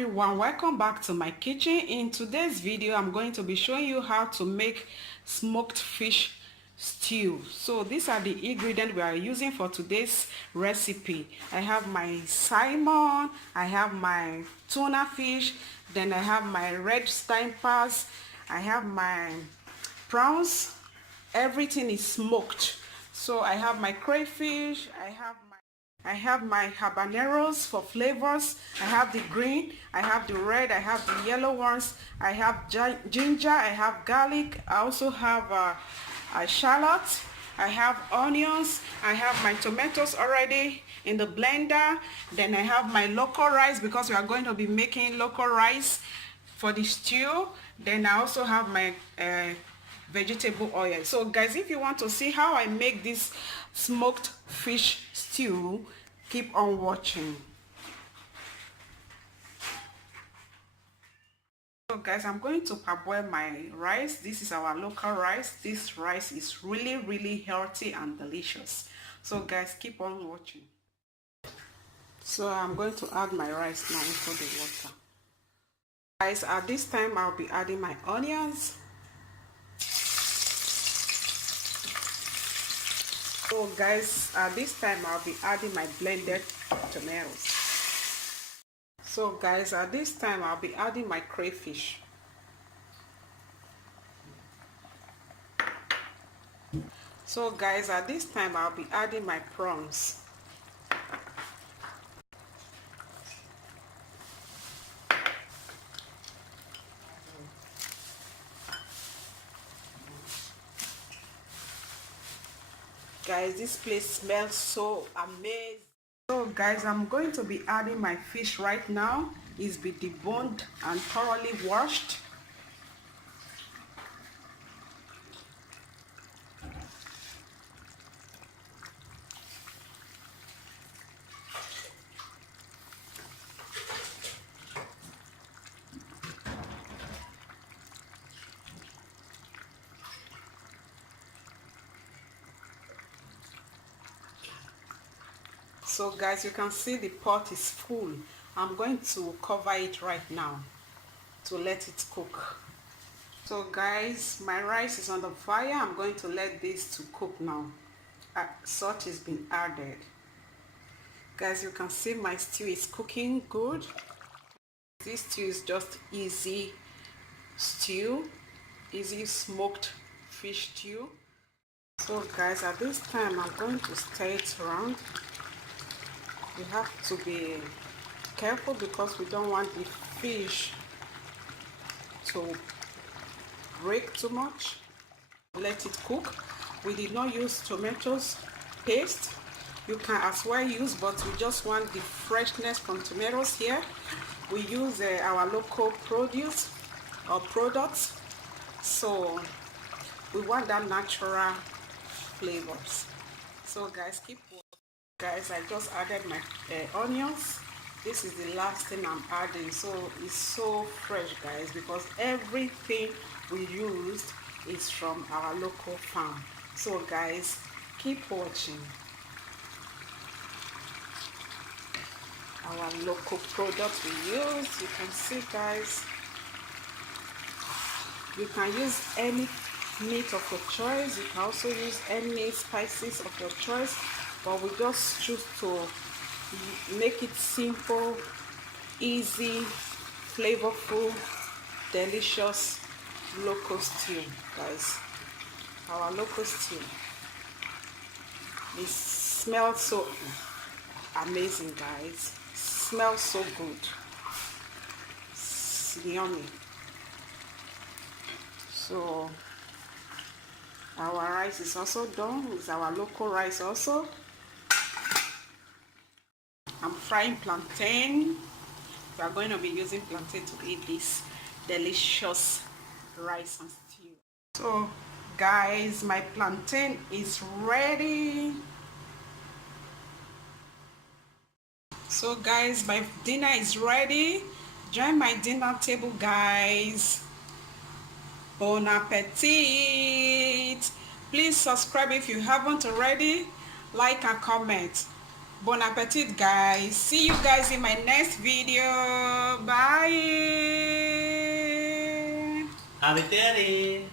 Everyone, welcome back to my kitchen. In today's video I'm going to be showing you how to make smoked fish stew. So these are the ingredients we are using for today's recipe. I have my salmon, I have my tuna fish, then I have my red snipers, I have my prawns. Everything is smoked. So I have my crayfish, I have my habaneros for flavors. I have the green, I have the red, I have the yellow ones. I have ginger, I have garlic. I also have a shallot. I have onions. I have my tomatoes already in the blender. Then I have my local rice because we are going to be making local rice for the stew. Then I also have my vegetable oil. So guys, if you want to see how I make this smoked fish stew, keep on watching. So guys, I'm going to parboil my rice. This is our local rice. This rice is really healthy and delicious. So guys, keep on watching. So I'm going to add my rice now into the water. Guys, at this time I'll be adding my onions. So guys, at this time I'll be adding my blended tomatoes. So guys, at this time I'll be adding my crayfish. So guys, at this time I'll be adding my prawns. Guys, this place smells so amazing. So guys, I'm going to be adding my fish right now. It's been deboned and thoroughly washed. So guys, you can see the pot is full. I'm going to cover it right now to let it cook. So guys, my rice is on the fire. I'm going to let this to cook now. Salt has been added. Guys, you can see my stew is cooking good. This stew is just easy stew, easy smoked fish stew. So guys, at this time I'm going to stir it around. We have to be careful because we don't want the fish to break too much. Let it cook. We did not use tomatoes paste. You can as well use, but we just want the freshness from tomatoes here. We use our local produce or products, so we want that natural flavors. So guys, keep watching. Guys, I just added my onions. This is the last thing I'm adding. So it's so fresh, guys, because everything we used is from our local farm. So guys, keep watching. Our local products we use, you can see, guys. You can use any meat of your choice. You can also use any spices of your choice, but we just choose to make it simple, easy, flavorful, delicious local stew, guys. Our local stew. It smells so amazing, guys. It smells so good. It's yummy. So our rice is also done. It's our local rice also. I'm frying plantain. We are going to be using plantain to eat this delicious rice and stew. So guys, my plantain is ready. So guys, my dinner is ready. Join my dinner table, guys. Bon appetit. Please subscribe if you haven't already. Like and comment. Bon appetit, guys. See you guys in my next video. Bye. Happy daddy.